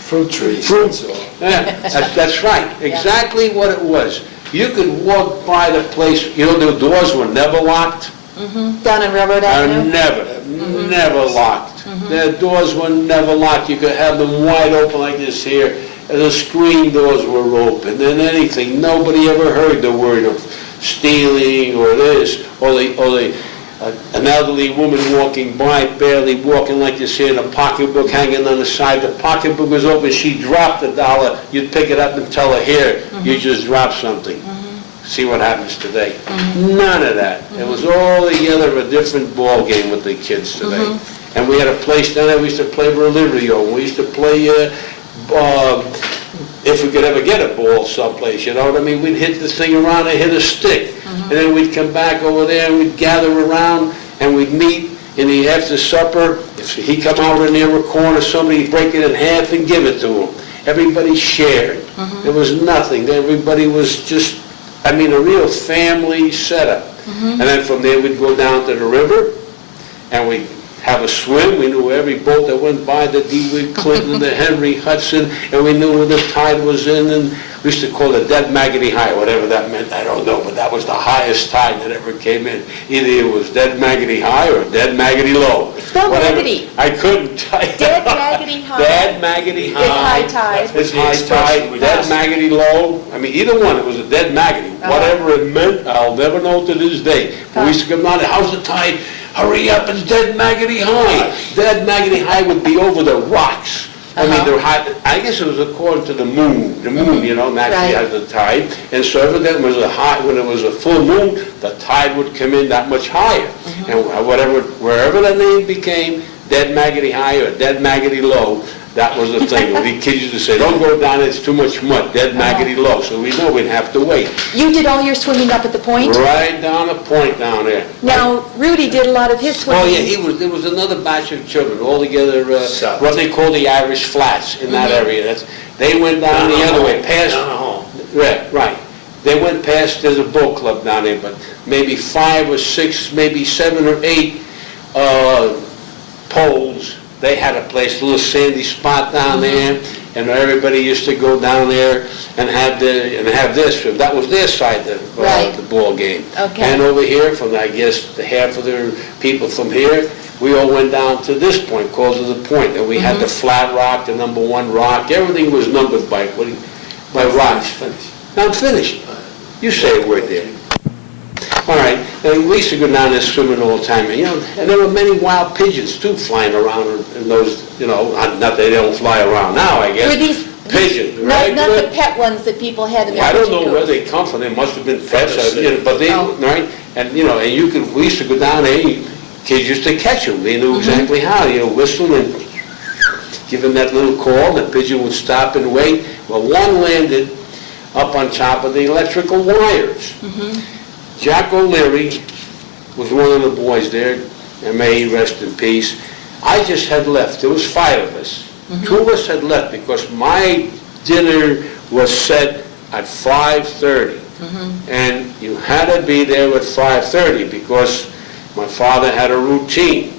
Fruit trees, Fruit. that's all. Yeah, that's right, exactly what it was. You could walk by the place, the doors were never locked. Down on Railroad Avenue? Never locked. Their doors were never locked. You could have them wide open like this here. And the screen doors were open, and anything. Nobody ever heard the word of stealing or this, or an elderly woman walking by, barely walking like this here, and a pocketbook hanging on the side. The pocketbook was open. She dropped $1. You'd pick it up and tell her, "Here, you just dropped something." See what happens today. None of that. It was all together a different ball game with the kids today. And we had a place down there, we used to play Berlivio, we used to play, if we could ever get a ball someplace, you know what I mean? We'd hit this thing around and hit a stick. And then we'd come back over there and we'd gather around and we'd meet in the after supper. If he come out in there a corner, somebody'd break it in half and give it to him. Everybody shared. There was nothing. Everybody was just, a real family setup. And then from there we'd go down to the river and we'd have a swim. We knew every boat that went by, the DeWitt Clinton, the Henry Hudson, and we knew when the tide was in, and we used to call it Dead Maggity High, whatever that meant, I don't know, but that was the highest tide that ever came in. Either it was Dead Maggity High or Dead Maggity Low. Spell Whatever. Maggity. I couldn't tell you. Dead Maggity High. Dead Maggity High. Is high tide. It's high tide, Dead Maggity Low. Either one, it was a Dead Maggity. Whatever it meant, I'll never know to this day. But we used to come down, how's the tide? Hurry up, it's Dead Maggity High. Dead Maggity High would be over the rocks. I mean, Uh-huh. they're hot, I guess it was according to the moon, naturally Right. has the tide, and so evidently when it was a full moon, the tide would come in that much higher. And wherever the name became Dead Maggoty High or Dead Maggoty Low, that was the thing. The kids used to say, don't go down, it's too much mud, Dead Maggoty Low, so we know we'd have to wait. You did all your swimming up at the point? Right down the point down there. Now, Rudy did a lot of his swimming. Oh, yeah, there was another batch of children, all together, South. what they call the Irish Flats in that area. They went down the other way, past... Down the hall. Right. They went past, there's a boat club down there, but maybe 5 or 6, maybe 7 or 8 poles. They had a place, a little sandy spot down there, and everybody used to go down there and have this. That was their side of Right. the ball game. Okay. And over here, from I guess the half of the people from here, we all went down to this point, called to the point, and we had the flat rock, the number 1 rock. Everything was numbered by rocks. Now I'm finished. You say a word there. All right, and we used to go down there swimming all the time, and there were many wild pigeons too flying around in those, not that they don't fly around now, I guess. Were these... Pigeons, Not right? the pet ones that people had in their I don't pigeon know where coops. they come from, they must have been pets, but they, Oh. right? And, we used to go down there, kids used to catch them, they knew exactly how, whistle and give them that little call, the pigeon would stop and wait. Well, one landed up on top of the electrical wires. Jack O'Leary was one of the boys there, and may he rest in peace. I just had left. There was 5 of us. 2 of us had left because my dinner was set at 5:30. And you had to be there at 5:30 because my father had a routine.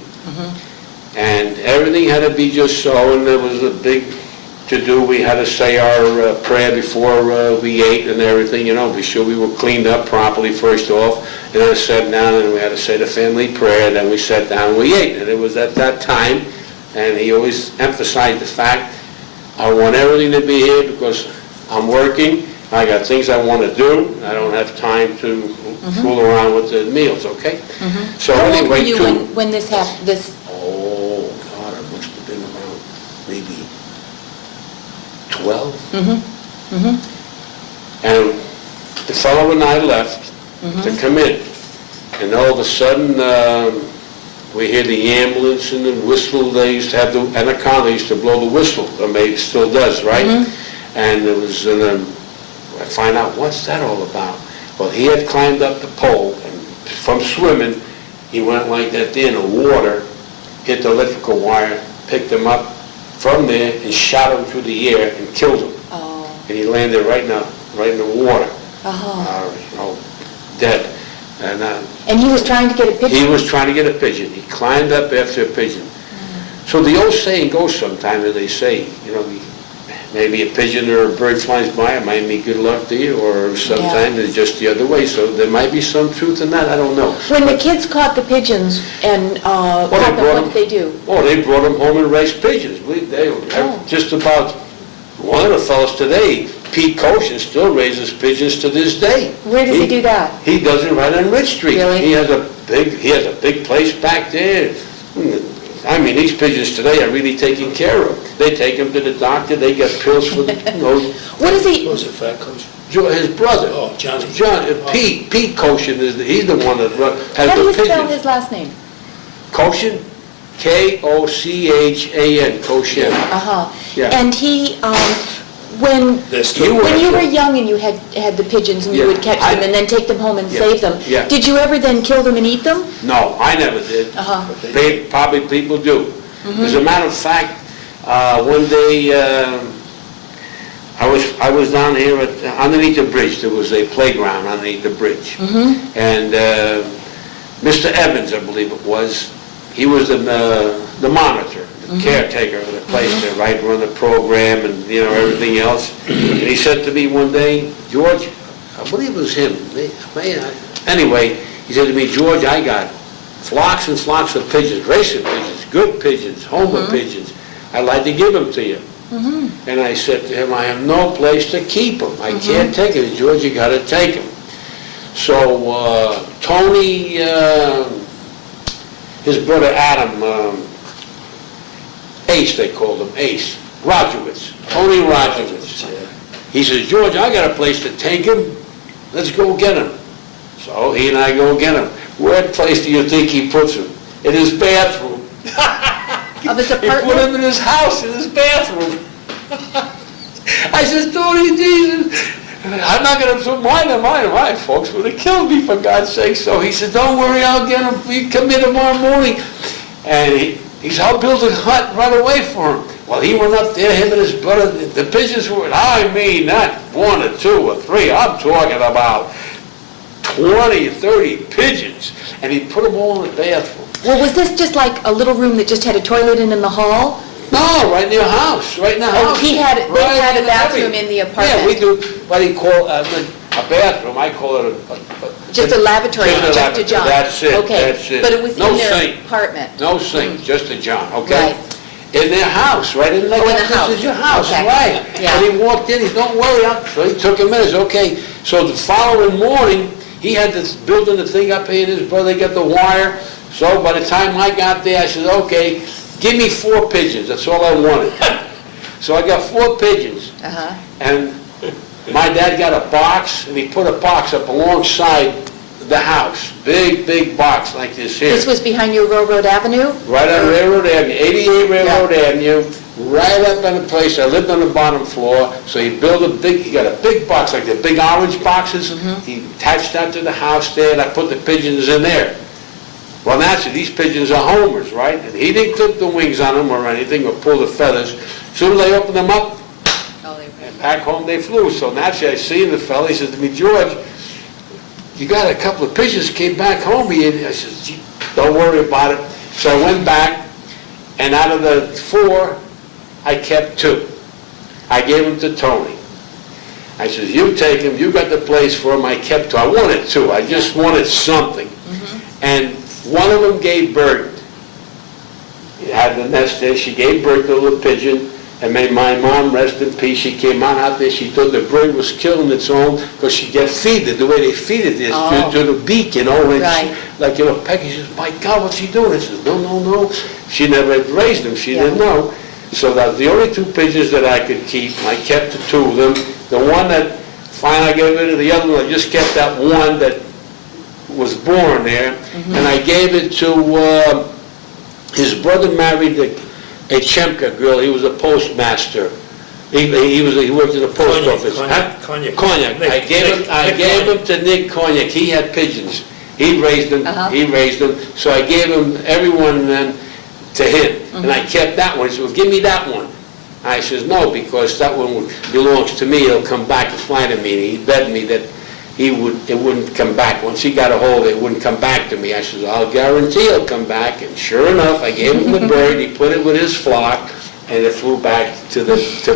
And everything had to be just so, and there was a big to-do. We had to say our prayer before we ate and everything, be sure we were cleaned up properly first off, and then sat down and we had to say the family prayer, then we sat down and we ate. And it was at that time, and he always emphasized the fact, I want everything to be here because I'm working, I got things I want to do, I don't have time to fool around with the meals, okay? So How old were anyway, you when this happened? oh, God, I must have been around maybe 12. And the fellow and I left to come in. And all of a sudden, we hear the ambulance and the whistle. They used to have the Anaconda used to blow the whistle. The maid still does, right? And it was, I find out, what's that all about? Well, he had climbed up the pole, and from swimming, he went like that there in the water, hit the electrical wire, picked him up from there, and shot him through the air and killed him. Oh. And he landed right in the water, Uh-huh. dead. And And he was trying to get a picture? he was trying to get a pigeon. He climbed up after a pigeon. So the old saying goes sometimes, and they say, maybe a pigeon or a bird flies by, it might mean good luck to you, or sometimes it's just the other way. So there might be some truth in that, I don't know. When the kids caught the pigeons and caught them, what did they do? Oh, they brought them home and raised pigeons. They were just about, one of the fellows today, Pete Koshin, still raises pigeons to this day. Where does he do that? He does it right on Rich Street. Really? He has a big place back there. I mean, these pigeons today are really taken care of. They take them to the doctor, they get pills for the, What is he? Was it Fat Coach? His brother. Oh, Johnny. Pete Koshin, he's the one that has How do the you spell pigeons. his last name? Koshin? Kochan, Koshin. Uh-huh. Yeah. And he, when They're still... when you were young and you had the pigeons and you Yeah. would catch them and then take them home and save them, Yeah. did you ever then kill them and eat them? No, I never did. Uh-huh. Probably people do. As a matter of fact, one day I was down here underneath the bridge. There was a playground underneath the bridge, and Mr. Evans, I believe it was, he was the monitor, the caretaker of the place there, right, run the program and everything else. And he said to me one day, George, I believe it was him. Anyway, he said to me, George, I got flocks and flocks of pigeons, racing pigeons, good pigeons, homer pigeons. I'd like to give them to you. And I said to him, I have no place to keep them. I can't take it. George, you got to take them. So Tony, his brother Adam, Ace, they called him Ace. Rogowitz, Tony Rogowitz. He says, George, I got a place to take him. Let's go get him. So he and I go get him. Where place do you think he puts him? In his bathroom. Of his He put apartment? him in his house, in his bathroom. I said, Tony, Jesus, I'm not going to my folks would have killed me, for God's sake. So he said, don't worry, I'll get him. You come in tomorrow morning. And he said, I'll build a hut right away for him. Well, he went up there, him and his brother. The pigeons were, I mean, not 1 or 2 or 3. I'm talking about 20, 30 pigeons. And he put them all in the bathroom. Well, was this just like a little room that just had a toilet in the hall? No, right in your house, right in the Oh, house. they had a bathroom in the apartment? Yeah, we do what do you call a bathroom. I call it Just a lavatory, just a just a lavatory. John? That's it, Okay, that's it. but it was No in their sink. apartment? No sink, just a John, okay? Right. In their house, right in the Oh, in the This house. is your house, Okay. right? Yeah. And he walked in, he said, don't worry, so he took him in, he said, okay. So the following morning, he had this building the thing up here, and his brother got the wire. So by the time I got there, I said, okay, give me 4 pigeons, that's all I wanted. So I got 4 pigeons. Uh-huh. And my dad got a box, and he put a box up alongside the house. Big box like this here. This was behind your Railroad Avenue? Right on Railroad Avenue, 88 Railroad Avenue, right up on the place. I lived on the bottom floor, so he got a big box, like the big orange boxes. He attached that to the house there, and I put the pigeons in there. Well, naturally, these pigeons are homers, right? And he didn't clip the wings on them or anything, or pull the feathers. As soon as I opened them up, and back home they flew. So naturally, I see the fella, he says to me, George, you got a couple of pigeons came back home. I said, gee, don't worry about it. So I went back, and out of the 4, I kept 2. I gave them to Tony. I said, you take them, you got the place for them, I kept 2. I wanted 2, I just wanted something. And one of them gave birth. It had the nest there, she gave birth to a little pigeon, and may my mom rest in peace, she came out there, she thought the bird was killing its own, because she get feeded, the way they feed it is to the beak, and Right. like, Peggy says, my God, what's she doing? I says, no. She never had raised them, she didn't know. So that the only 2 pigeons that I could keep, I kept the 2 of them. The one that finally I gave rid of the other one, I just kept that one that was born there, and I gave it to, his brother married a Chemka girl. He was a postmaster. He worked in the post office. Cognac. I gave him to Nick Cognac. He had pigeons. He raised them. He raised them. So I gave him every one of them to him, and I kept that one. He said, well, give me that one. I says, no, because that one belongs to me. It'll come back and fly to me. And he bet me that it wouldn't come back. Once he got a hold of it, it wouldn't come back to me. I said, I'll guarantee it'll come back. And sure enough, I gave him the bird. He put it with his flock, and it flew back to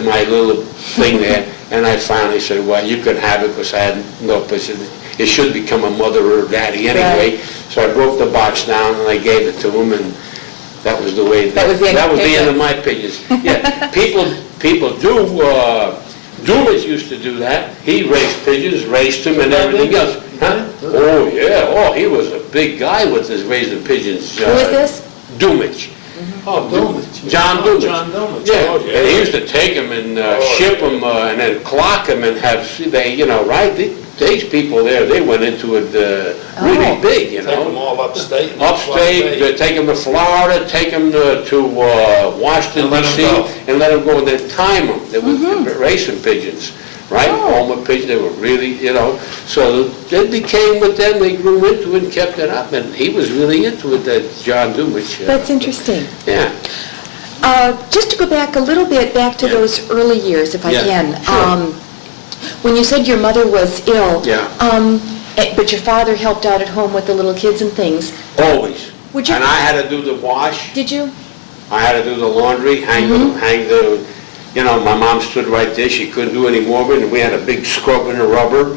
my little thing there. And I finally said, well, you can have it, because I had no place. It should become a mother or a daddy anyway. So I broke the box down, and I gave it to him, and that was the way. That was the end of my pigeons. Yeah, people do. Dumas used to do that. He raised pigeons, raced them, and everything else. Huh? Oh, yeah. Oh, he was a big guy with his raising pigeons. Who is this? Dumich. Oh, Dumich. John Dumich. John Dumich. Yeah. Oh, yeah. And he used to take them and ship them and then clock them and have, right? These people there, they went into it really big, Take them all upstate. Upstate, take them to Florida, take them to Washington, And let 'em D.C., go. and let them go, and then time them. They were racing pigeons, right? Homer pigeons, they were really, So they became with them, they grew into it and kept it up, and he was really into it, that John Dumich. That's interesting. Yeah. Just to go back a little bit, back to those early years, if I Yeah, can. sure. When you said your mother was ill, Yeah. but your father helped out at home with the little kids and things, Always. Would you- And I had to do the wash. did you? I had to do the laundry, hang the, my mom stood right there, she couldn't do any more of it, and we had a big scrub in the rubber,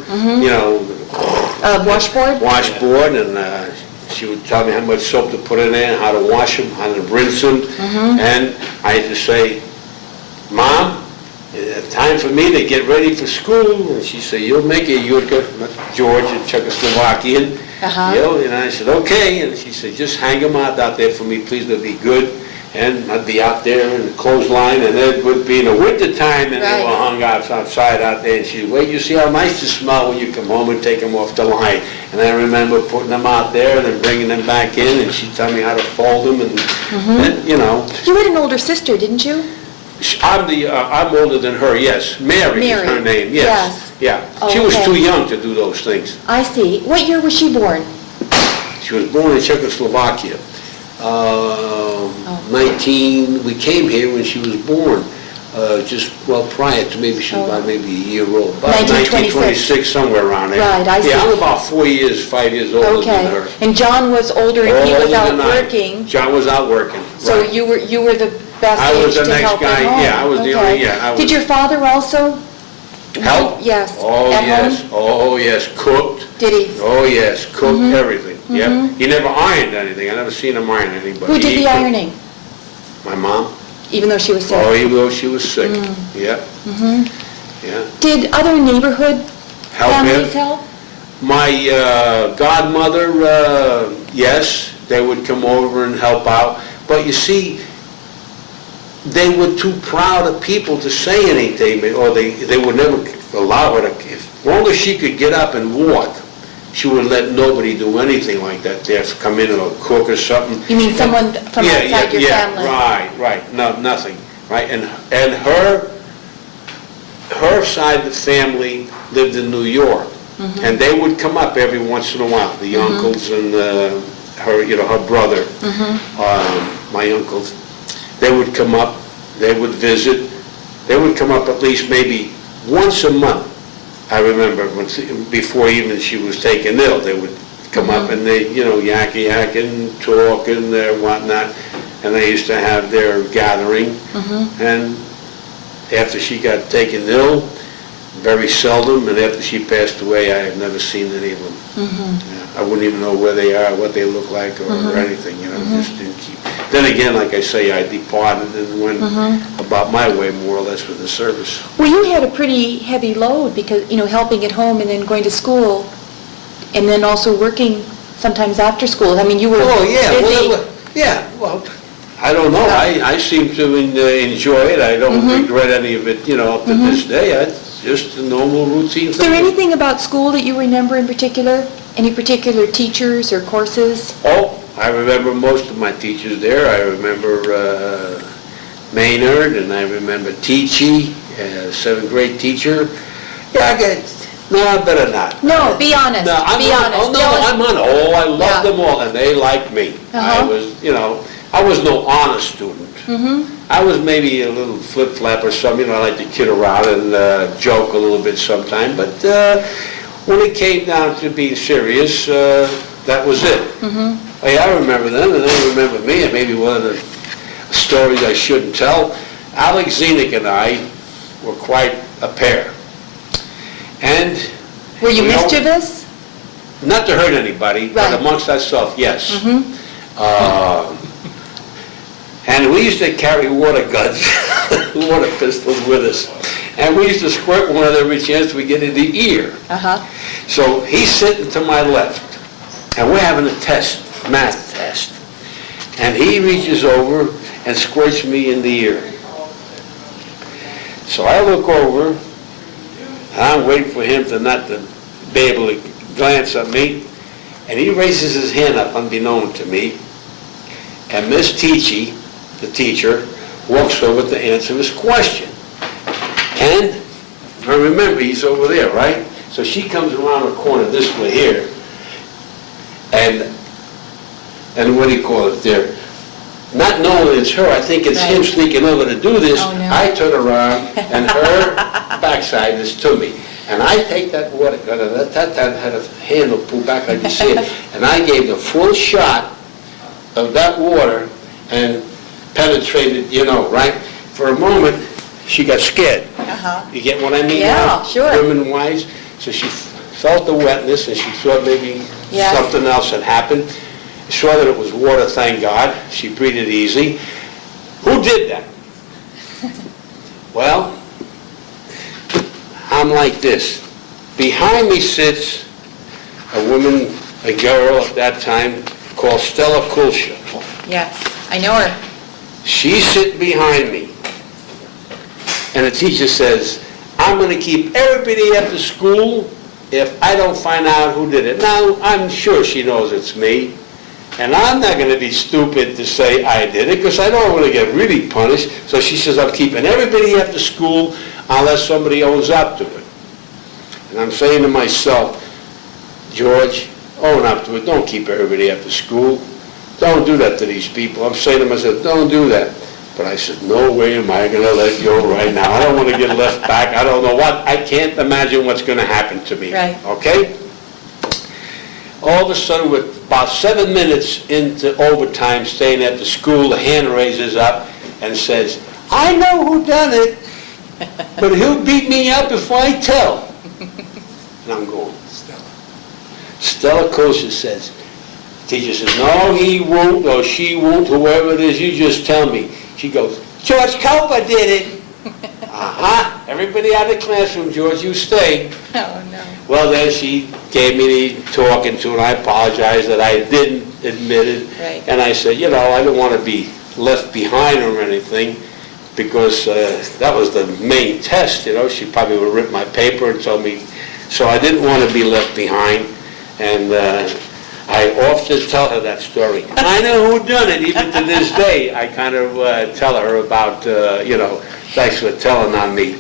Washboard? washboard, and she would tell me how much soap to put in there, how to wash them, how to rinse them, and I had to say, Mom, it's time for me to get ready for school, and she said, you'll make it, Yurka, George, in Czechoslovakian, and I said, okay, and she said, just hang them out there for me, please, they'll be good, And I'd be out there in the clothesline, and it would be in the wintertime, and they were Right. hung outside out there, and she'd, well, you see how nice they smell when you come home and take them off the line. And I remember putting them out there and then bringing them back in, and she'd tell me how to fold them, and you know. You had an older sister, didn't you? I'm older than her, yes. Mary is her Mary. name, yes. Yeah. She was Okay. too young to do those things. I see. What year was she born? She was born in Czechoslovakia. 19, we came here when she was born, prior to, maybe she was about maybe a year old. About 1926. Somewhere around there. Right, I see. Yeah, I'm about 5 years older than her. Okay. And John was older and he was Older out than I. working. John was out working, So right. you were the best I was age the to next help guy, at home? yeah, I was the Okay. only, yeah, I Did was- your father also? Help? Yes. Oh, at yes, home? oh, yes, cooked. Did he? Oh, yes, cooked everything, yeah. He never ironed anything, I never seen him iron anybody. Who did He the cooked. ironing? My mom. Even though she was sick? Oh, even though she was sick, yeah. Yeah. Did other neighborhood Help families him. help? My godmother, yes, they would come over and help out. But you see, they were too proud of people to say anything, or they would never allow her to, as long as she could get up and walk, she would let nobody do anything like that. They have to come in or cook or something. You mean someone from outside your family? Right, no, nothing, right? And her side of the family lived in New York, and they would come up every once in a while, the uncles and her brother, my uncles. They would come up, they would visit. They would come up at least maybe once a month. I remember before even she was taken ill, they would come up and they, yakking, talking, whatnot, and they used to have their gathering. And after she got taken ill, very seldom, and after she passed away, I have never seen any of them. I wouldn't even know where they are, what they look like, or anything, just didn't keep. Then again, like I say, I departed and went about my way more or less with the service. Well, you had a pretty heavy load because, helping at home and then going to school and then also working sometimes after school. I mean, you were busy. Well, I don't know. I seem to enjoy it. I don't regret any of it, up to this day. It's just a normal routine Is there thing. anything about school that you remember in particular? Any particular teachers or courses? Oh, I remember most of my teachers there. I remember Maynard, and I remember Teachy, 7th grade teacher. Yeah, I better not. No, be honest. No, I'm be on. honest. Oh, no, I'm on. Oh, I love Yeah. them all, and they liked me. I was, I was no honest student. I was maybe a little flip-flap or something. I like to kid around and joke a little bit sometime, but when it came down to being serious, that was it. Hey, I remember them, and they remember me, and maybe one of the stories I shouldn't tell. Alex Zenick and I were quite a pair. And Were you we all- mischievous? Not to hurt anybody, but Right. amongst ourselves, yes. And we used to carry water guns, water pistols with us. And we used to squirt one every chance we get in the ear. So he's sitting to my left, and we're having a test, math test. And he reaches over and squirts me in the ear. So I look over, and I'm waiting for him to not to be able to glance at me, and he raises his hand up unbeknown to me, and Miss Teachy, the teacher, walks over to answer his question. And I remember he's over there, right? So she comes around the corner this way here, and what do you call it there? Not knowing it's her, I think it's him sneaking over to do this. Oh, no. I turn around, and her backside is to me. And I take that water gun, and that had a handle pulled back like you see it, and I gave the full shot of that water and penetrated, right? For a moment, she got scared. You get what I mean? Yeah, now? sure. Women-wise. So she felt the wetness, and she thought maybe something else had happened. Saw that it was water, thank God. She breathed easy. Who did that? Well, I'm like this. Behind me sits a woman, a girl at that time, called Stella Kulsha. Yes, I know her. She's sitting behind me. And the teacher says, I'm going to keep everybody after school if I don't find out who did it. Now, I'm sure she knows it's me. And I'm not going to be stupid to say I did it because I don't want to get really punished. So she says, I'm keeping everybody after school unless somebody owns up to it. And I'm saying to myself, George, own up to it. Don't keep everybody after school. Don't do that to these people. I'm saying to myself, don't do that. But I said, no way am I going to let go right now. I don't want to get left back. I don't know what. I can't imagine what's going to happen to me. Right. Okay? All of a sudden, we're about 7 minutes into overtime, staying at the school, the hand raises up and says, I know who done it, but he'll beat me up if I tell. And I'm going, Stella Kosher says, teacher says, no, he won't, or she won't, whoever it is, you just tell me. She goes, George Kopa did it. Uh-huh. Everybody out of the classroom, George, you stay. Oh, no. Well, then she gave me the talking to, and I apologized that I didn't admit it. Right. And I said, you know, I didn't want to be left behind or anything, because that was the main test, you know. She probably would have ripped my paper and told me, so I didn't want to be left behind. And I often tell her that story. I know who done it, even to this day. I kind of tell her about, you know, thanks for telling on me.